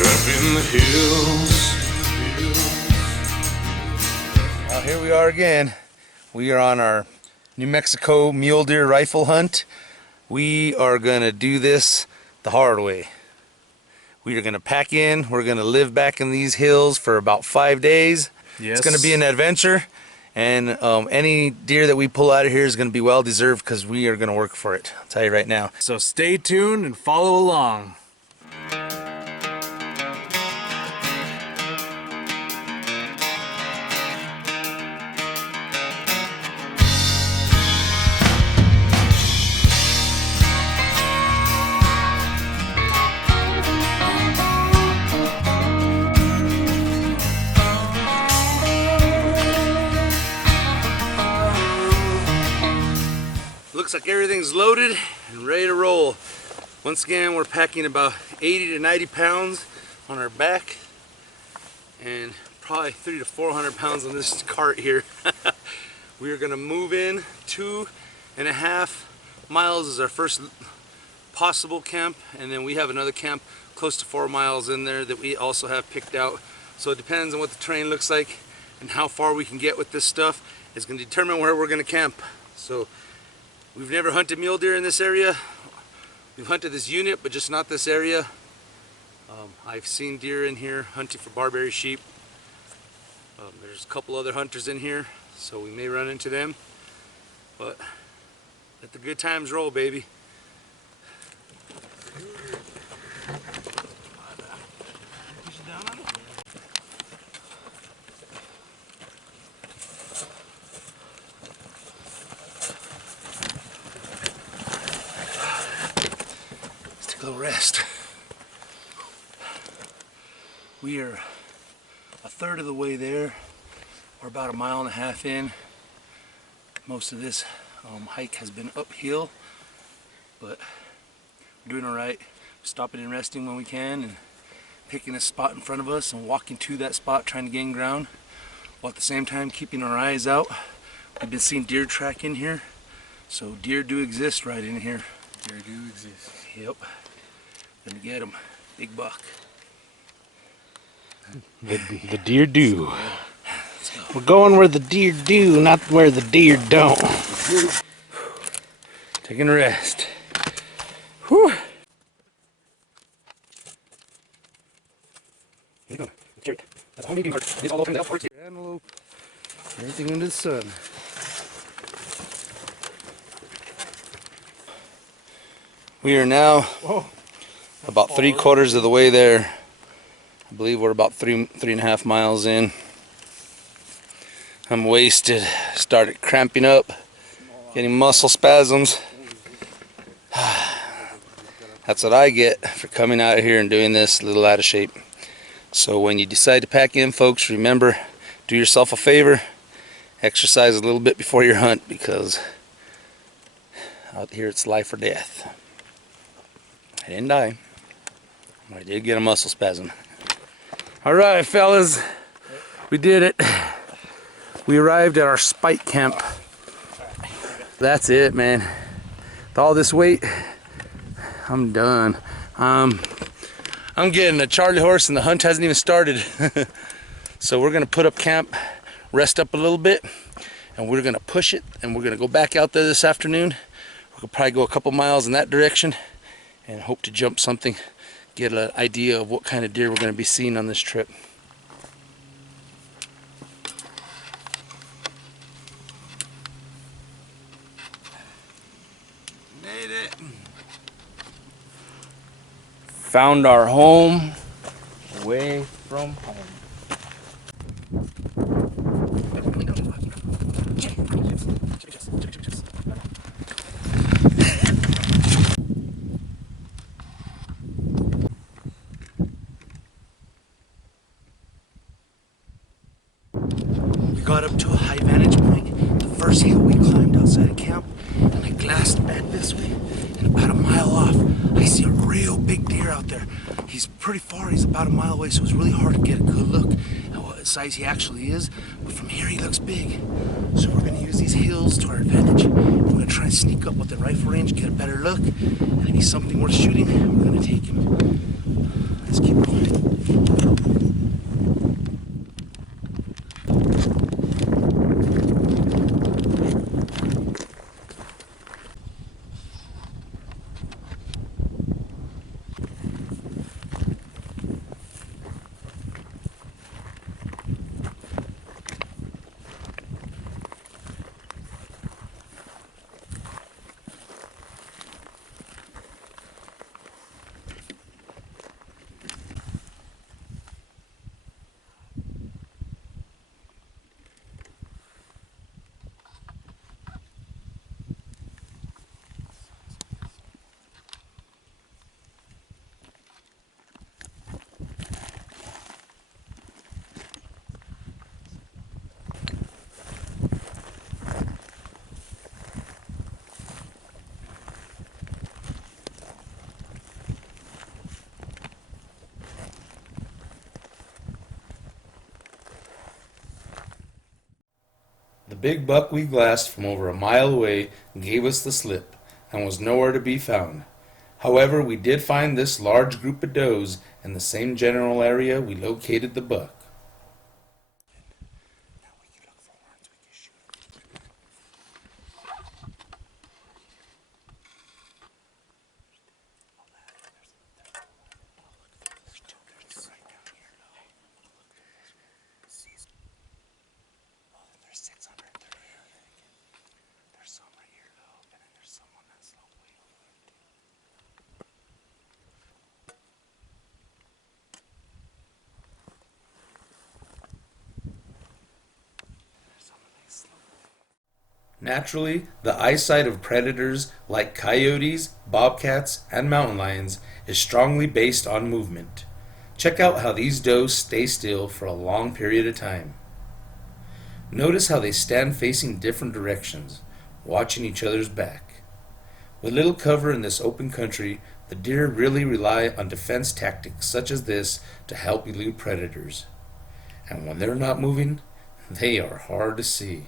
up in the hills. Well, here we are again. We are on our New Mexico mule deer rifle hunt. We are gonna do this the hard way. We are gonna pack in. We're gonna live back in these hills for about 5 days. Yes. It's gonna be an adventure, and any deer that we pull out of here is gonna be well deserved because we are gonna work for it. I'll tell you right now. So stay tuned and follow along. Looks like everything's loaded and ready to roll. Once again, we're packing about 80 to 90 pounds on our back and probably 300 to 400 pounds on this cart here. We are gonna move in 2.5 miles is our first possible camp, and then we have another camp close to 4 miles in there that we also have picked out. So it depends on what the terrain looks like and how far we can get with this stuff. It's gonna determine where we're gonna camp. So we've never hunted mule deer in this area. We've hunted this unit, but just not this area. I've seen deer in here hunting for barberry sheep. There's a couple other hunters in here, so we may run into them. But let the good times roll, baby. A little rest. We are a third of the way there. We're about 1.5 miles in. Most of this hike has been uphill, but we're doing all right. Stopping and resting when we can, and picking a spot in front of us and walking to that spot, trying to gain ground, while at the same time keeping our eyes out. We've been seeing deer track in here, so deer do exist right in here. Deer do exist. Yep. Gonna get them. Big buck. The deer do. We're going where the deer do, not where the deer don't. Taking a rest. Whew. Antelope. Everything under the sun. We are now about 3/4 of the way there. I believe we're about 3.5 miles in. I'm wasted. Started cramping up, getting muscle spasms. That's what I get for coming out here and doing this a little out of shape. So when you decide to pack in, folks, remember, do yourself a favor, exercise a little bit before your hunt, because out here it's life or death. I didn't die. I did get a muscle spasm. All right, fellas, we did it. We arrived at our spike camp. That's it, man. With all this weight, I'm done. I'm getting a Charlie horse and the hunt hasn't even started. So we're gonna put up camp, rest up a little bit, and we're gonna push it, and we're gonna go back out there this afternoon. We could probably go a couple miles in that direction and hope to jump something, get an idea of what kind of deer we're going to be seeing on this trip. Made it. Found our home away from home. Got up to a high vantage point, the first hill we climbed outside of camp, and I glanced back this way, and about 1 mile off, I see a real big deer out there. He's pretty far, he's about 1 mile away, so it's really hard to get a good look at what size he actually is, but from here he looks big. So we're gonna use these hills to our advantage. We're gonna try and sneak up with the rifle range, get a better look, and if he's something worth shooting, we're gonna take him. Let's keep going. The big buck we glassed from over a mile away gave us the slip and was nowhere to be found. However, we did find this large group of does in the same general area we located the buck. Naturally, the eyesight of predators like coyotes, bobcats, and mountain lions is strongly based on movement. Check out how these does stay still for a long period of time. Notice how they stand facing different directions, watching each other's back. With little cover in this open country, the deer really rely on defense tactics such as this to help elude predators. And when they're not moving, they are hard to see.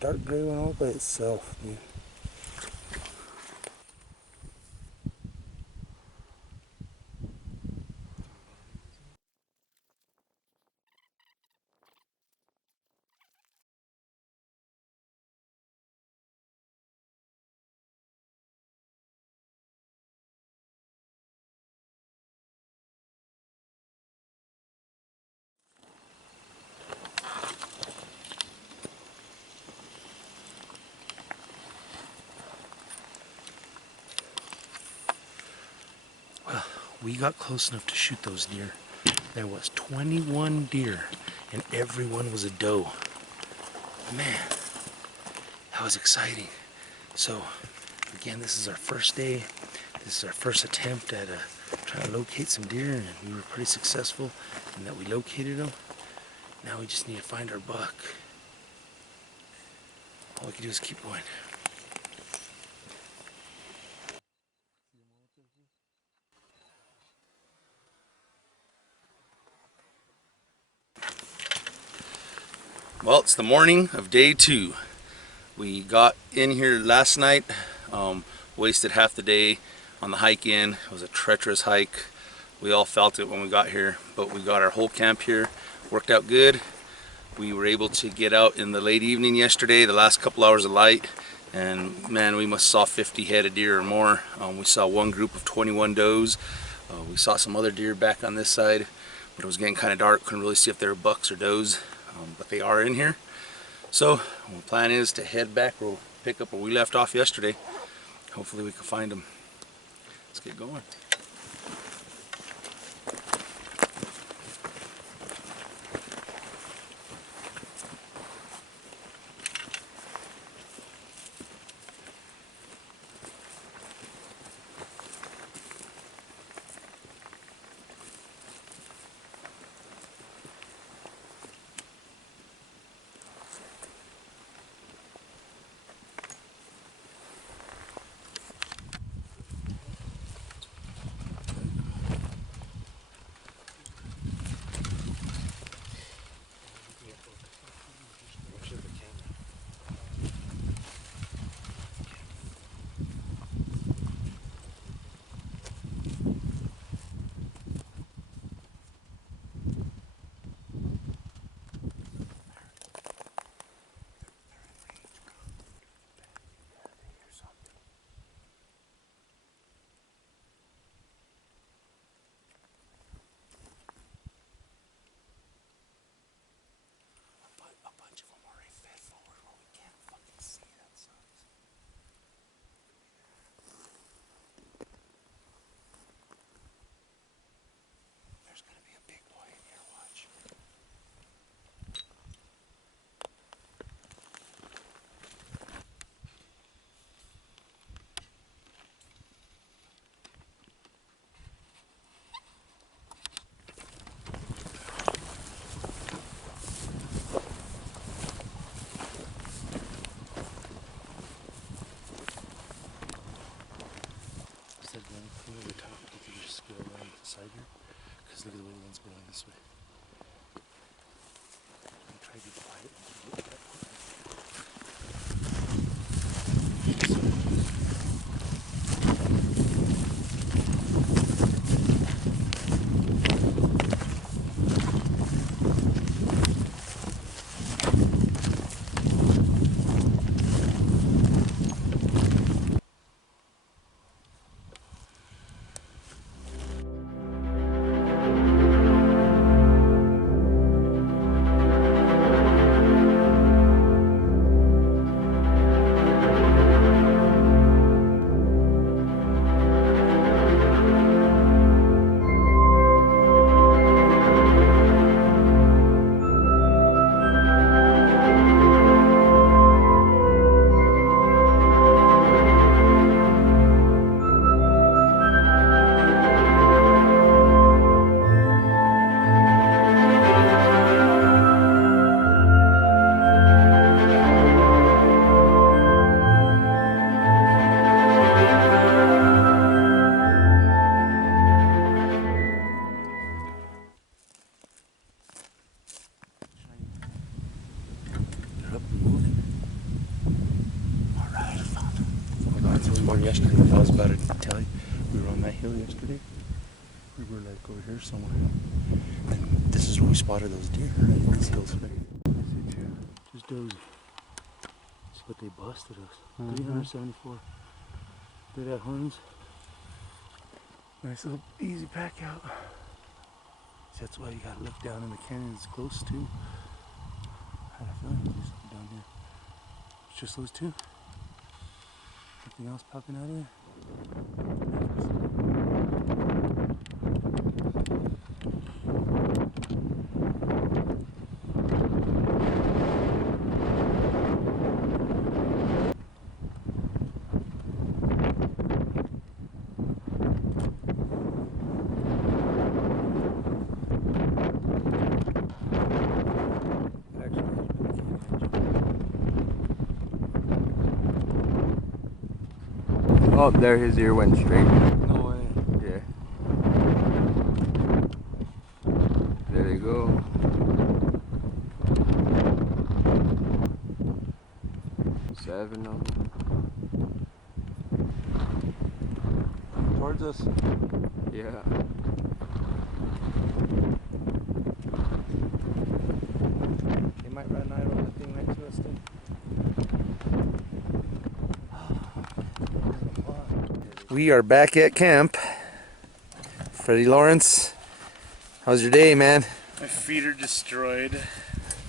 Dark gray one all by itself, man. We got close enough to shoot those deer. There was 21 deer, and every one was a doe. Man, that was exciting. So, again, this is our first day. This is our first attempt at trying to locate some deer, and we were pretty successful in that we located them. Now we just need to find our buck. All we can do is keep going. Well, it's the morning of day 2. We got in here last night, wasted half the day on the hike in. It was a treacherous hike. We all felt it when we got here, but we got our whole camp here. Worked out good. We were able to get out in the late evening yesterday, the last couple hours of light, and man, we must saw 50 head of deer or more. We saw one group of 21 does. We saw some other deer back on this side, but it was getting kind of dark. Couldn't really see if they were bucks or does, but they are in here. So the plan is to head back. We'll pick up where we left off yesterday. Hopefully we can find them. Let's get going. A bunch of them already fed forward where we can't fucking see that sucks. There's gonna be a big boy in here, watch. Instead of running clear to the top, you can just go around the side here. Because look at the way the wind's blowing this way. I'm trying to be quiet and get that. Yesterday, I was about to tell you, we were on that hill yesterday. We were like over here somewhere. And this is where we spotted those deer, right in these hills, right? I see too. Just dozy. See what they busted us. 374. They got horns. Nice little easy pack out. See, that's why you gotta look down in the canyon. It's close too. I had a feeling there'd be something down here. It's just those two. Anything else popping out of there? Oh, there his ear went straight. No way. Yeah. There they go. Seven of them. Towards us. Yeah. They might run right over the thing next to us too. We are back at camp. Freddie Lawrence, how's your day, man? My feet are destroyed.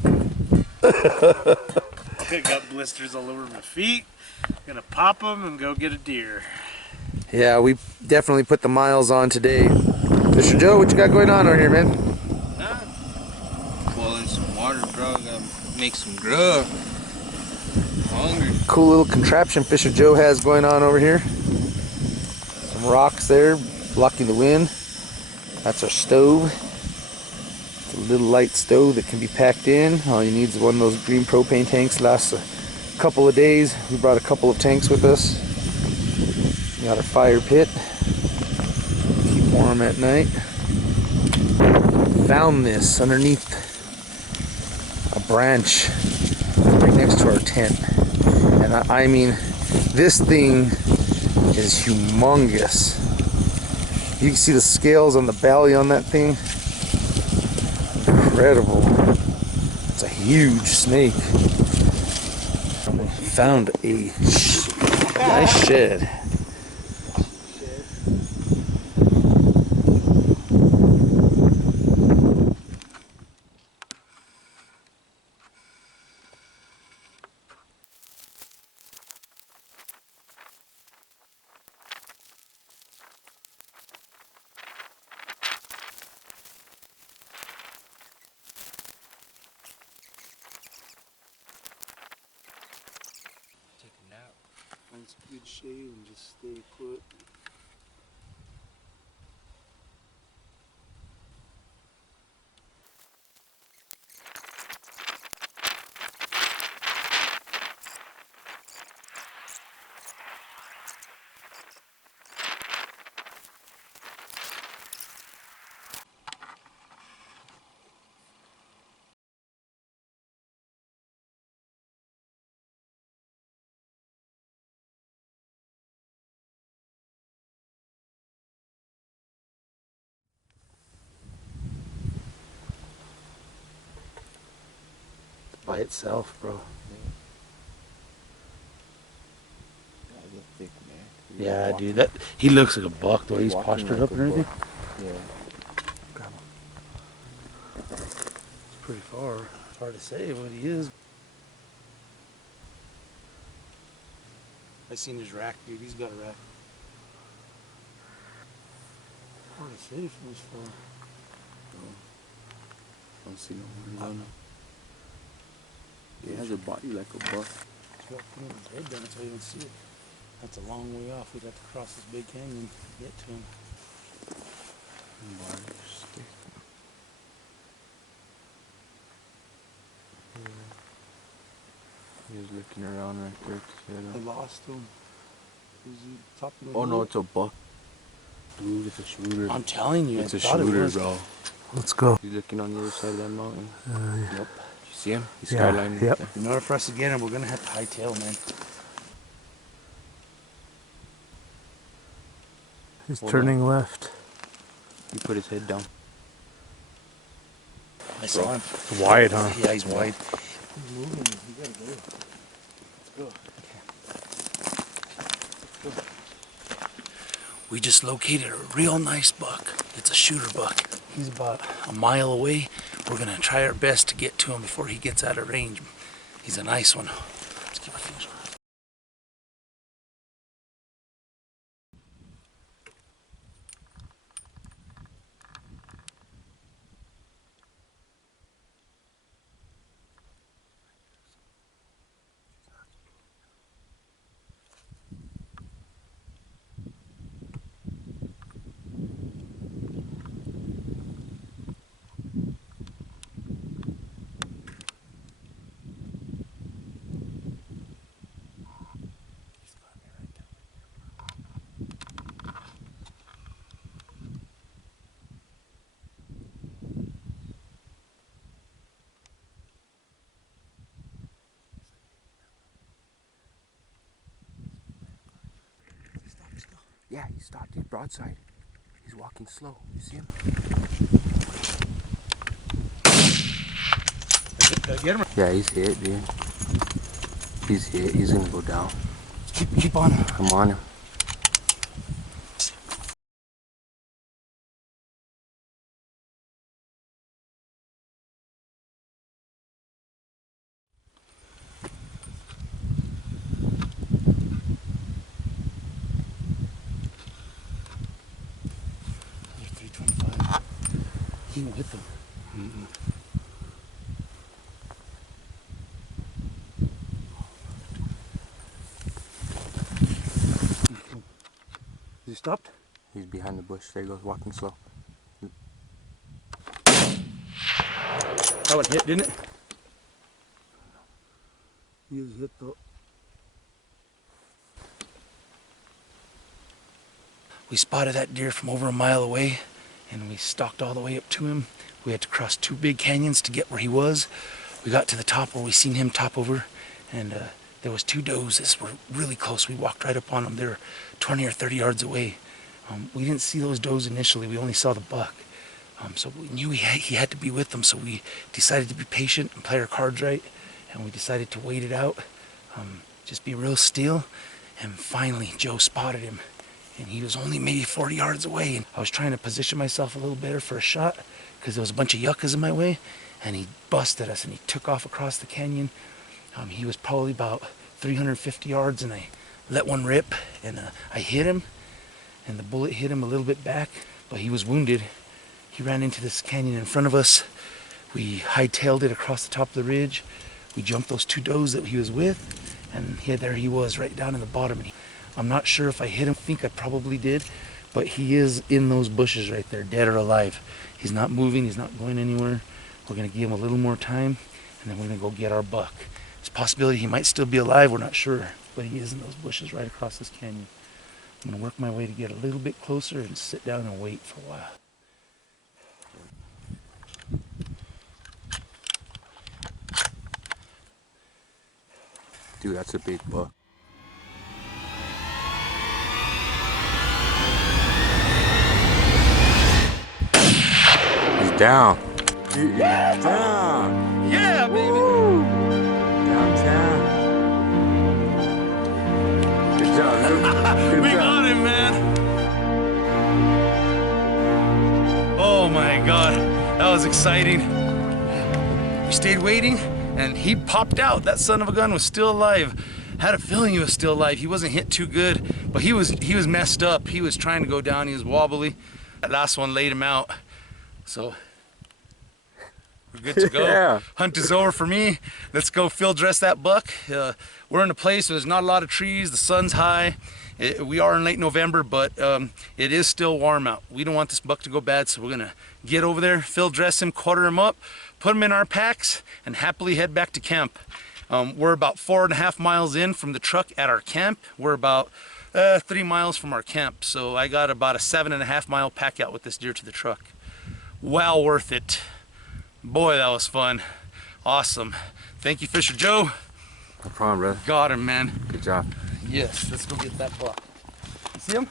I got blisters all over my feet. Gonna pop them and go get a deer. Yeah, we definitely put the miles on today. Mr. Joe, what you got going on over here, man? Boiling some water, bro. Gotta make some grub. Hungry. Cool little contraption Fisher Joe has going on over here. Some rocks there blocking the wind. That's our stove. It's a little light stove that can be packed in. All you need is one of those green propane tanks. Lasts a couple of days. We brought a couple of tanks with us. We got our fire pit. Keep warm at night. Found this underneath a branch right next to our tent. And I mean, this thing is humongous. You can see the scales on the belly on that thing. Incredible. It's a huge snake. Found a nice shed. Find some good shade and just stay put. By itself, bro. Yeah, dude, that he looks like a buck the way he's postured up and everything. Yeah. It's pretty far. It's hard to say what he is. I seen his rack, dude. He's got a rack. Hard to say from this far. Don't see no one. He has a body like a buck. He's got his head down, that's why you don't see it. That's a long way off. We'd have to cross this big canyon to get to him. He was looking around right there to see I it. lost him. He's top of the Oh no, hill. it's a buck. Dude, it's a shooter. I'm telling you, It's I a thought it shooter, was. bro. Let's go. He's looking on the other side of that mountain. Yeah. Yep. You see him? He's Yeah, skylining. yep. There. In order for us to get him, we're gonna have to hightail, man. He's Hold turning left. He put his head down. I saw him. It's wide, huh? Yeah, he's wide. He's moving. We gotta go. Let's go. Let's go. We just located a real nice buck. It's a shooter buck. He's about a mile away. We're gonna try our best to get to him before he gets out of range. He's a nice one. Let's keep our fingers on. Yeah, he stopped. He's broadside. He's walking slow. You see him? Get him. Yeah, he's hit, dude. He's hit. He's gonna go down. Keep on him. I'm on him. think it hit them. He stopped? He's behind the bush. There he goes, walking slow. That one hit, didn't it? He was hit though. We spotted that deer from over a mile away, and we stalked all the way up to him. We had to cross 2 big canyons to get where he was. We got to the top where we seen him top over, and there was 2 does that were really close. We walked right up on them. They were 20 or 30 yards away. We didn't see those does initially. We only saw the buck. So we knew he had to be with them, so we decided to be patient and play our cards right, and we decided to wait it out, just be real still, and finally Joe spotted him, and he was only maybe 40 yards away, and I was trying to position myself a little better for a shot, because there was a bunch of yuccas in my way, and he busted us, and he took off across the canyon. He was probably about 350 yards, and I let one rip, and I hit him, and the bullet hit him a little bit back, but he was wounded. He ran into this canyon in front of us. We hightailed it across the top of the ridge. We jumped those 2 does that he was with, and there he was right down in the bottom. I'm not sure if I hit him. I think I probably did, but he is in those bushes right there, dead or alive. He's not moving, he's not going anywhere. We're gonna give him a little more time, and then we're gonna go get our buck. There's a possibility he might still be alive, we're not sure, but he is in those bushes right across this canyon. I'm gonna work my way to get a little bit closer and sit down and wait for a while. Dude, that's a big buck. He's down. He's down. Yeah, baby! Woo. Downtown. Good job, Luke. We got him, man! Oh my God, that was exciting. We stayed waiting, and he popped out. That son of a gun was still alive. Had a feeling he was still alive. He wasn't hit too good, but he was messed up. He was trying to go down. He was wobbly. That last one laid him out. So we're good to go. Yeah. Hunt is over for me. Let's go field dress that buck. We're in a place where there's not a lot of trees. The sun's high. We are in late November, but it is still warm out. We don't want this buck to go bad, so we're gonna get over there, field dress him, quarter him up, put him in our packs, and happily head back to camp. We're about 4.5 miles in from the truck at our camp. We're about 3 miles from our camp, so I got about a 7.5 mile pack out with this deer to the truck. Well worth it. Boy, that was fun. Awesome. Thank you, Fisher Joe. No problem, brother. Got him, man. Good job. Yes, let's go get that buck. You see him?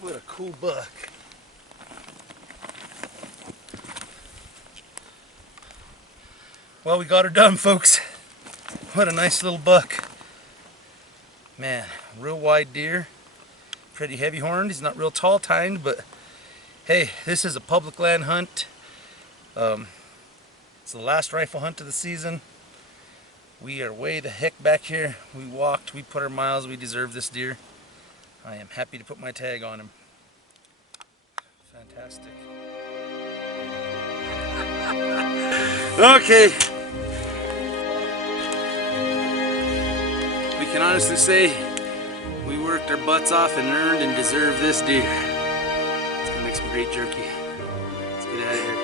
What a cool buck. Well, we got her done, folks. What a nice little buck. Man, real wide deer. Pretty heavy horned. He's not real tall tined, but hey, this is a public land hunt. It's the last rifle hunt of the season. We are way the heck back here. We walked, we put our miles, we deserve this deer. I am happy to put my tag on him. Fantastic. Okay. We can honestly say we worked our butts off and earned and deserved this deer. It's gonna make some great jerky. Let's get out of here.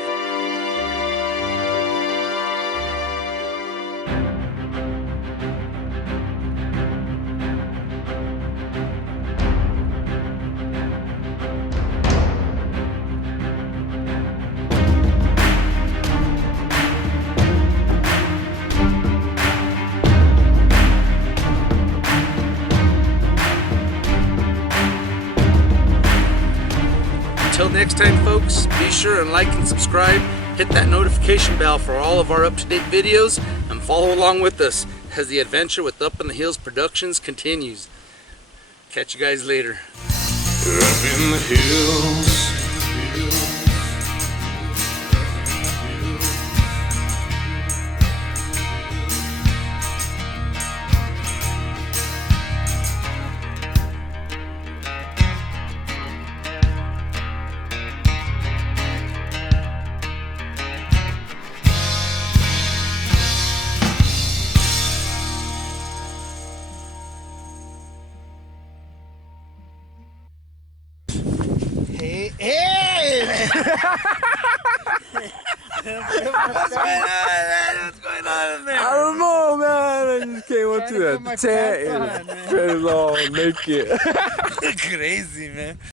Until next time, folks, be sure and like and subscribe. Hit that notification bell for all of our up-to-date videos, and follow along with us as the adventure with Up in the Hills Productions continues. Catch you guys later. Up in the hills. I don't know, man. I just came up to that tent and it was all naked. Crazy, man.